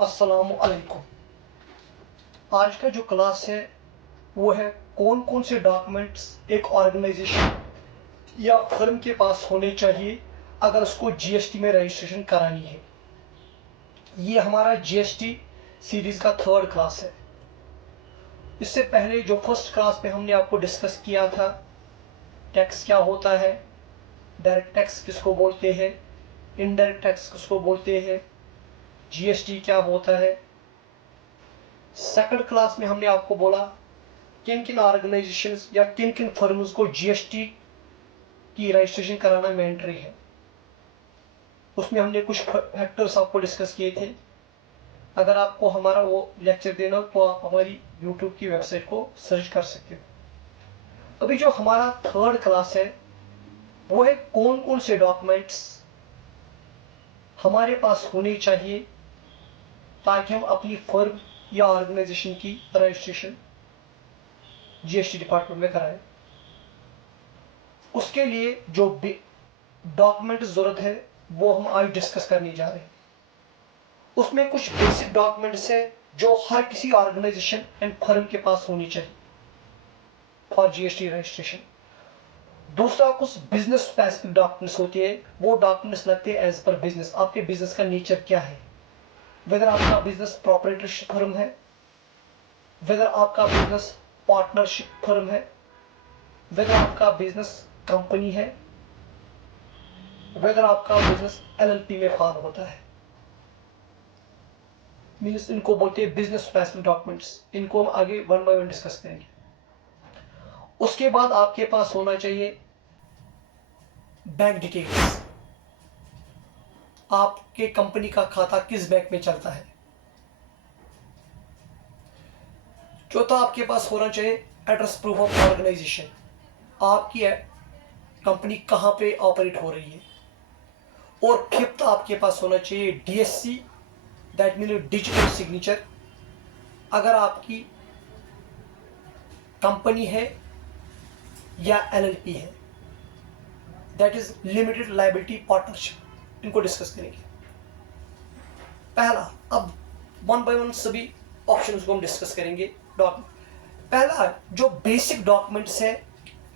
अस्सलामु अलैकुम। आज का जो क्लास है वो है कौन कौन से डॉक्यूमेंट्स एक ऑर्गेनाइजेशन या फर्म के पास होने चाहिए अगर उसको जीएसटी में रजिस्ट्रेशन करानी है। ये हमारा जीएसटी सीरीज का 3rd क्लास है। इससे पहले जो फर्स्ट क्लास में हमने आपको डिस्कस किया था, टैक्स क्या होता है, डायरेक्ट टैक्स किसको बोलते हैं, इनडायरेक्ट टैक्स किसको बोलते हैं, जीएसटी क्या होता है। सेकंड क्लास में हमने आपको बोला किन किन ऑर्गेनाइजेशंस या किन किन फर्म्स को जीएसटी की रजिस्ट्रेशन कराना मैंडेटरी है। उसमें हमने कुछ फैक्टर्स आपको डिस्कस किए थे। अगर आपको हमारा वो लेक्चर देना हो तो आप हमारी यूट्यूब की वेबसाइट को सर्च कर सकते हो। अभी जो हमारा 3rd क्लास है वो है कौन कौन से डॉक्यूमेंट्स हमारे पास होने चाहिए ताकि हम अपनी फर्म या ऑर्गेनाइजेशन की रजिस्ट्रेशन जीएसटी डिपार्टमेंट में कराएं। उसके लिए जो डॉक्यूमेंट जरूरत है वो हम आज डिस्कस करने जा रहे हैं। उसमें कुछ बेसिक डॉक्यूमेंट्स है जो हर किसी ऑर्गेनाइजेशन एंड फर्म के पास होनी चाहिए फॉर जीएसटी रजिस्ट्रेशन। दूसरा कुछ बिजनेस स्पेसिफिक डॉक्यूमेंट्स होते हैं। वो डॉक्यूमेंट्स लगते हैं एज पर बिजनेस, आपके बिजनेस का नेचर क्या है, वेदर आपका बिजनेस प्रोप्राइटरशिप फर्म है, वेदर आपका बिजनेस पार्टनरशिप फर्म है, वेदर आपका बिजनेस कंपनी है, वेदर आपका बिजनेस एलएलपी में फॉर्म होता है। मीन्स इनको बोलते हैं बिजनेस स्पेसिफिक डॉक्यूमेंट्स। इनको हम आगे 1 बाय 1 डिस्कस करेंगे। उसके बाद आपके पास होना चाहिए बैंक डिटेल्स, आपके कंपनी का खाता किस बैंक में चलता है। चौथा आपके पास होना चाहिए एड्रेस प्रूफ ऑफ ऑर्गेनाइजेशन, आपकी कंपनी कहां पे ऑपरेट हो रही है। और फिफ्थ आपके पास होना चाहिए DSC, that mean digital signature, अगर आपकी कंपनी है या एलएलपी है, that is limited liability partnership. इनको डिस्कस करेंगे। पहला, अब 1 बाय 1 सभी ऑप्शंस को हम डिस्कस करेंगे। डॉक्यूमेंट पहला जो बेसिक डॉक्यूमेंट्स है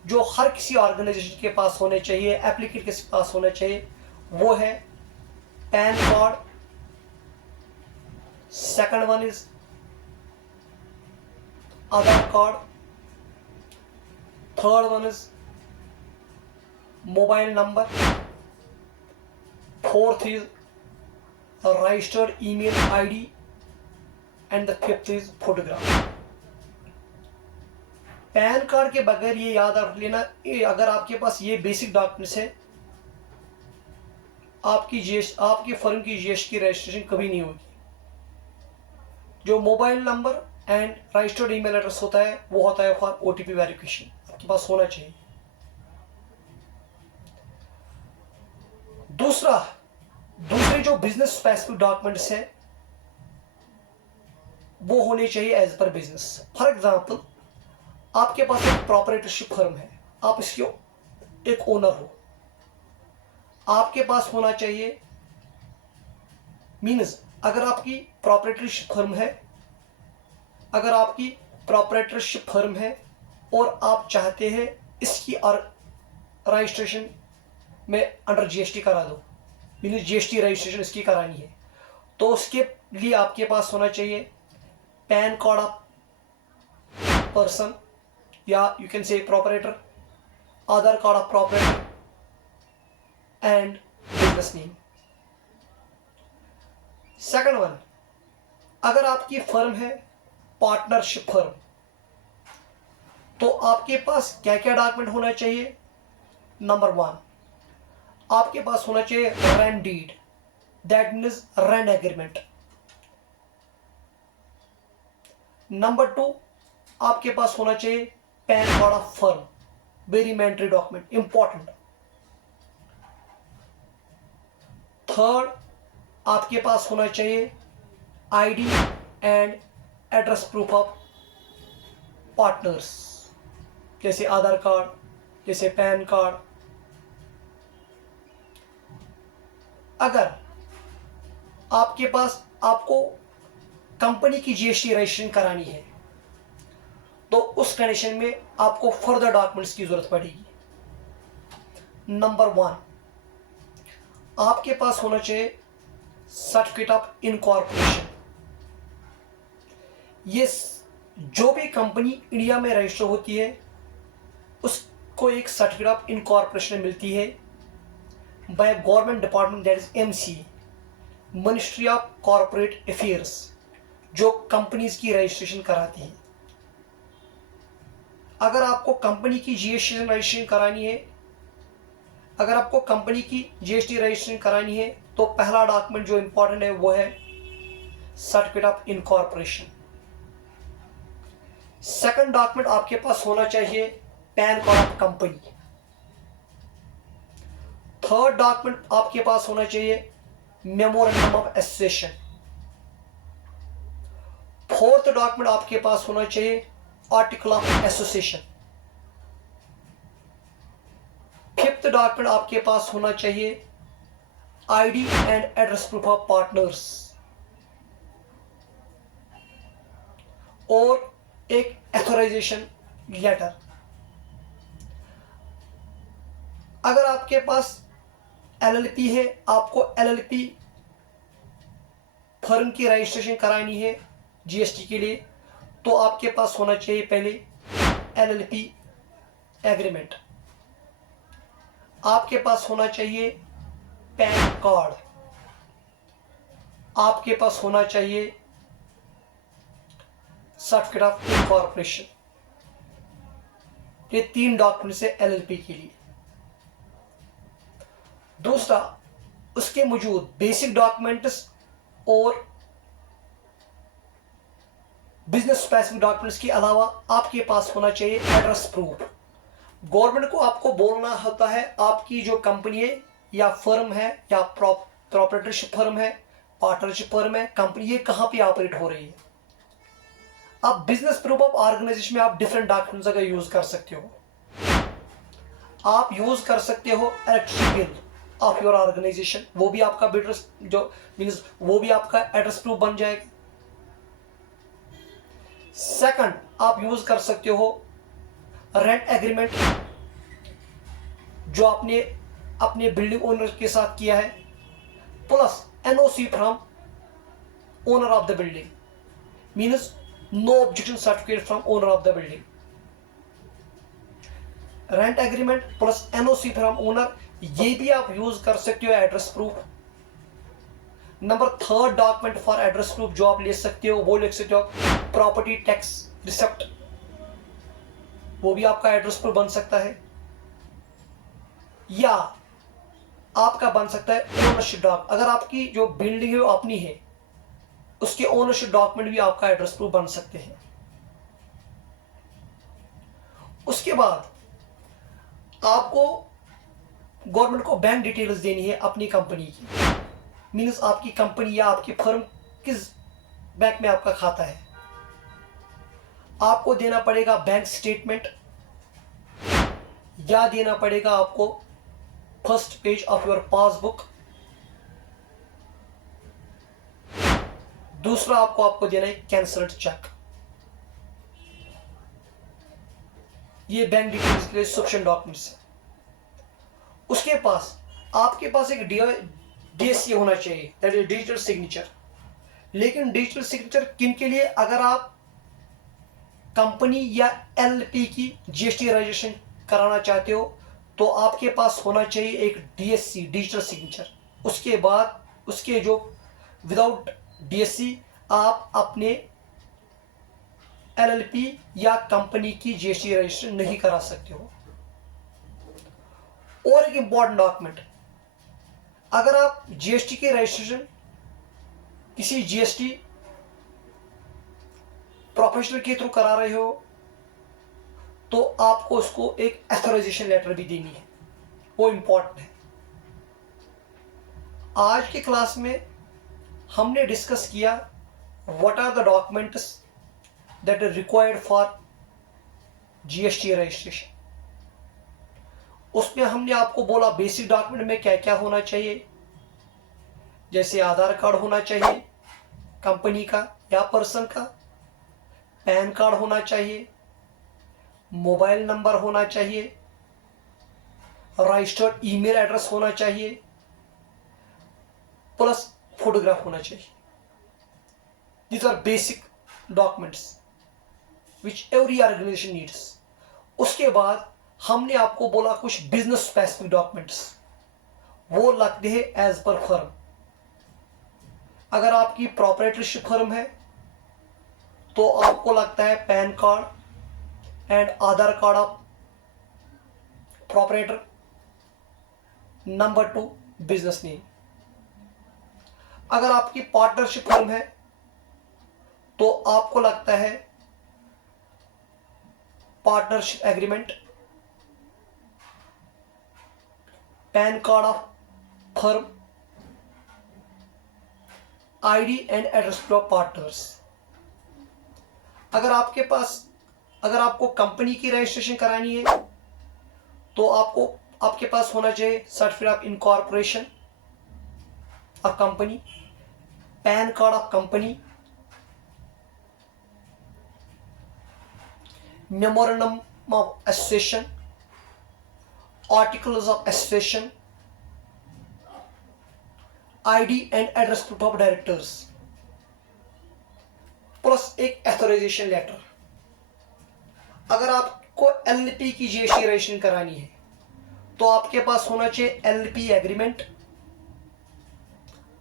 जो हर किसी ऑर्गेनाइजेशन के पास होने चाहिए, एप्लीकेट के पास होना चाहिए, वो है pan card. Second one is Aadhaar card. Third one is mobile number. Fourth is registered email ID and the fifth is photograph. Pan card के बगैर ये याद रख लेना, अगर आपके पास ये बेसिक डॉक्यूमेंट्स है आपकी फर्म की जीएसटी की रजिस्ट्रेशन कभी नहीं होगी। जो mobile number and registered email address होता है वो होता है फॉर ओटीपी वेरिफिकेशन, आपके पास होना चाहिए। दूसरे जो बिजनेस स्पेसिफिक डॉक्यूमेंट्स है वो होने चाहिए as per business. For example, आपके पास एक प्रोप्राइटरशिप फर्म है, आप इसके एक ओनर हो, आपके पास होना चाहिए मीन्स अगर आपकी प्रोप्राइटरशिप फर्म है और आप चाहते हैं इसकी रजिस्ट्रेशन में अंडर जीएसटी करा दो, मीन्स जीएसटी रजिस्ट्रेशन इसकी करानी है, तो उसके लिए आपके पास होना चाहिए पैन कार्ड ऑफ पर्सन या you can say proprietor, Aadhaar card of proprietor and business name. Second one, अगर आपकी फर्म है पार्टनरशिप फर्म, तो आपके पास क्या क्या डॉक्यूमेंट होना चाहिए। नंबर 1, आपके पास होना चाहिए rent deed, that means rent agreement. Number 2, आपके पास होना चाहिए PAN card of firm, very mandatory document, important. Third, आपके पास होना चाहिए ID and address proof of partners, जैसे आधार कार्ड, जैसे पैन कार्ड। अगर आपके पास आपको कंपनी की जीएसटी रजिस्ट्रेशन करानी है, तो उस कंडीशन में आपको फर्दर डॉक्यूमेंट्स की जरूरत पड़ेगी। नंबर 1, आपके पास होना चाहिए सर्टिफिकेट ऑफ इनकॉर्पोरेशन। ये जो भी कंपनी इंडिया में रजिस्टर होती है उसको एक सर्टिफिकेट ऑफ इनकॉर्पोरेशन मिलती है by government department, that is MC, ministry of corporate affairs, जो कंपनीज की रजिस्ट्रेशन कराती है। अगर आपको कंपनी की जीएसटी रजिस्ट्रेशन करानी है, अगर आपको कंपनी की जीएसटी रजिस्ट्रेशन करानी है तो पहला डॉक्यूमेंट जो इंपॉर्टेंट है वो है certificate of incorporation. Second document आपके पास होना चाहिए PAN card of company. Third document आपके पास होना चाहिए memorandum of association. Fourth document आपके पास होना चाहिए article of association. Fifth document आपके पास होना चाहिए ID and address proof of partners, और एक एथोराइजेशन लेटर। अगर आपके पास एलएलपी है, आपको एलएलपी फर्म की रजिस्ट्रेशन करानी है जीएसटी के लिए, तो आपके पास होना चाहिए पहले एलएलपी एग्रीमेंट, आपके पास होना चाहिए पैन कार्ड, आपके पास होना चाहिए सर्टिफिकेट ऑफ इनकॉर्पोरेशन। ये 3 डॉक्यूमेंट्स है एलएलपी के लिए। दूसरा, उसके मौजूद बेसिक डॉक्यूमेंट्स और बिजनेस स्पेसिफिक डॉक्यूमेंट्स के अलावा आपके पास होना चाहिए एड्रेस प्रूफ। गवर्नमेंट को आपको बोलना होता है आपकी जो कंपनी है या फर्म है या प्रॉपर्टरशिप फर्म है, पार्टनरशिप फर्म है, कंपनी ये कहां पे ऑपरेट हो रही है। आप बिजनेस प्रूफ ऑफ ऑर्गेनाइजेशन में आप डिफरेंट डॉक्यूमेंट्स का यूज कर सकते हो। आप यूज कर सकते हो electricity bill of your organisation, वो भी आपका बिल्डर्स जो मींस वो भी आपका एड्रेस प्रूफ बन जाएगा। सेकंड, आप यूज कर सकते हो रेंट एग्रीमेंट जो आपने अपने बिल्डिंग ओनर के साथ किया है, plus NOC from owner of the building, means no objection certificate from owner of the building. Rent agreement plus NOC from owner, ये भी आप यूज कर सकते हो address proof. Number third document for address proof जो आप ले सकते हो वो लिख सकते हो प्रॉपर्टी टैक्स रिसिप्ट, वो भी आपका एड्रेस प्रूफ बन सकता है। या आपका बन सकता है ओनरशिप डॉक्यूमेंट, अगर आपकी जो बिल्डिंग है वो अपनी है उसके ओनरशिप डॉक्यूमेंट भी आपका एड्रेस प्रूफ बन सकते हैं। उसके बाद आपको गवर्नमेंट को बैंक डिटेल्स देनी है अपनी कंपनी की, मींस आपकी कंपनी या आपकी फर्म किस बैंक में आपका खाता है। आपको देना पड़ेगा बैंक स्टेटमेंट या देना पड़ेगा आपको first page of your passbook. दूसरा आपको देना है कैंसल्ड चेक। ये बैंक डिटेल्स के लिए सफिशिएंट डॉक्यूमेंट्स है। उसके पास आपके पास एक डीएससी होना चाहिए, दैट इज डिजिटल सिग्नेचर। लेकिन डिजिटल सिग्नेचर किन के लिए? अगर आप कंपनी या एलपी की जीएसटी रजिस्ट्रेशन कराना चाहते हो तो आपके पास होना चाहिए एक डीएससी, डिजिटल सिग्नेचर। उसके बाद उसके जो विदाउट डीएससी आप अपने एलएलपी या कंपनी की जीएसटी रजिस्ट्रेशन नहीं करा सकते हो। और एक इंपॉर्टेंट डॉक्यूमेंट, अगर आप जीएसटी के रजिस्ट्रेशन किसी जीएसटी प्रोफेशनल के थ्रू करा रहे हो तो आपको उसको एक एथोराइजेशन लेटर भी देनी है, वो इंपॉर्टेंट है। आज की क्लास में हमने डिस्कस किया what are the documents that are required for GST registration. उसमें हमने आपको बोला बेसिक डॉक्यूमेंट में क्या क्या होना चाहिए, जैसे आधार कार्ड होना चाहिए, कंपनी का या पर्सन का, पैन कार्ड होना चाहिए, मोबाइल नंबर होना चाहिए, रजिस्टर्ड ईमेल एड्रेस होना चाहिए, प्लस फोटोग्राफ होना चाहिए। These are basic documents which every organization needs. उसके बाद हमने आपको बोला कुछ बिजनेस स्पेसिफिक डॉक्यूमेंट्स, वो लगते हैं एज पर फर्म। अगर आपकी प्रोप्राइटरशिप फर्म है तो आपको लगता है pan card and Aadhaar card of proprietor, number 2 business name. अगर आपकी पार्टनरशिप फर्म है तो आपको लगता है partnership agreement, pan card of firm, ID and address of partners. अगर आपको कंपनी की रजिस्ट्रेशन करानी है तो आपके पास होना चाहिए certificate of incorporation of company, pan card of company, memorandum of association, articles of association, ID and address proof of directors, plus एक एथोराइजेशन लेटर। अगर आपको एलएलपी की जीएसटी रजिस्ट्रेशन करानी है तो आपके पास होना चाहिए एलएलपी एग्रीमेंट,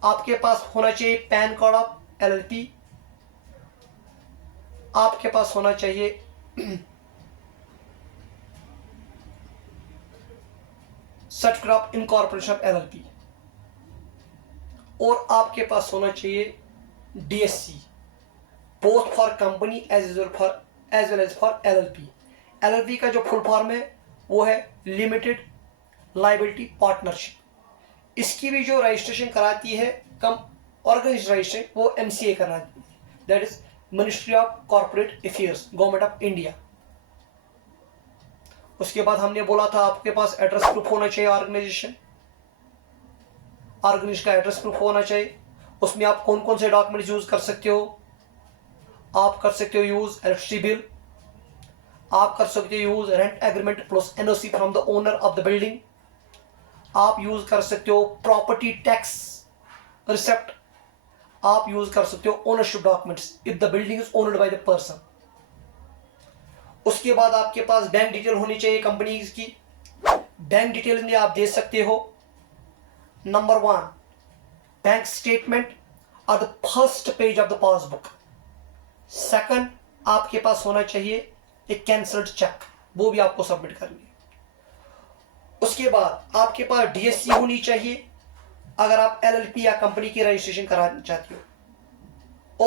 आपके पास होना चाहिए पैन कार्ड ऑफ एलएलपी, आपके पास होना चाहिए certificate of incorporation of LLP, और आपके पास होना चाहिए DSC, both for company as well as for LLP. LLP का जो फुल फॉर्म है वो है लिमिटेड लायबिलिटी पार्टनरशिप। इसकी भी जो रजिस्ट्रेशन कराती है कम ऑर्गेनाइज्ड रजिस्ट्रेशन, वो एमसीए कराती है, that is ministry of corporate affairs, government of India. उसके बाद हमने बोला था आपके पास एड्रेस प्रूफ होना चाहिए, ऑर्गेनाइजेशन का एड्रेस प्रूफ होना चाहिए। उसमें आप कौन कौन से डॉक्यूमेंट्स यूज कर सकते हो? आप कर सकते हो यूज इलेक्ट्रिसिटी बिल, आप कर सकते हो use rent agreement plus NOC from the owner of the building, आप यूज कर सकते हो प्रॉपर्टी टैक्स रिसिप्ट, आप यूज कर सकते हो ownership documents if the building is owned by the person. उसके बाद आपके पास बैंक डिटेल होनी चाहिए कंपनी की। बैंक डिटेल में आप दे सकते हो नंबर 1 बैंक स्टेटमेंट और the first page of the passbook. Second, आपके पास होना चाहिए एक कैंसल्ड चेक, वो भी आपको सबमिट करनी है। उसके बाद आपके पास डीएससी होनी चाहिए अगर आप एलएलपी या कंपनी की रजिस्ट्रेशन कराना चाहते हो,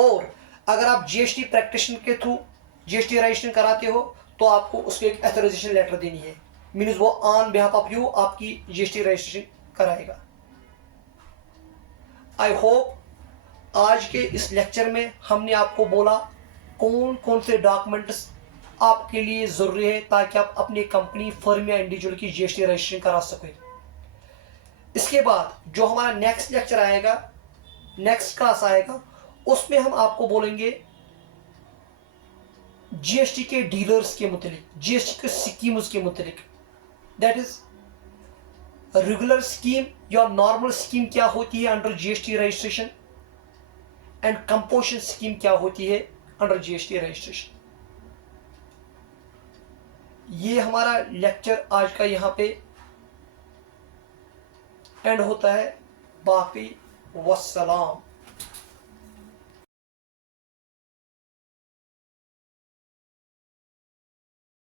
और अगर आप जीएसटी प्रैक्टिशनर के थ्रू जीएसटी रजिस्ट्रेशन कराते हो तो आपको उसको एक ऑथराइजेशन लेटर देनी है, मीन्स वो ऑन बिहाफ ऑफ यू आपकी जीएसटी रजिस्ट्रेशन कराएगा। आई होप आज के इस लेक्चर में हमने आपको बोला कौन कौन से डॉक्यूमेंट्स आपके लिए जरूरी है ताकि आप अपनी कंपनी, फर्म या इंडिविजुअल की जीएसटी रजिस्ट्रेशन करा सकें। इसके बाद जो हमारा नेक्स्ट लेक्चर आएगा, नेक्स्ट क्लास आएगा, उसमें हम आपको बोलेंगे जीएसटी के डीलर्स के मुतालिक, जीएसटी के स्कीम्स के मुतालिक, दैट इज रेगुलर स्कीम या नॉर्मल स्कीम क्या होती है under GST registration, and composition scheme क्या होती है अंडर जीएसटी रजिस्ट्रेशन। ये हमारा लेक्चर आज का यहाँ पे एंड होता है। बाकी वस्सलाम।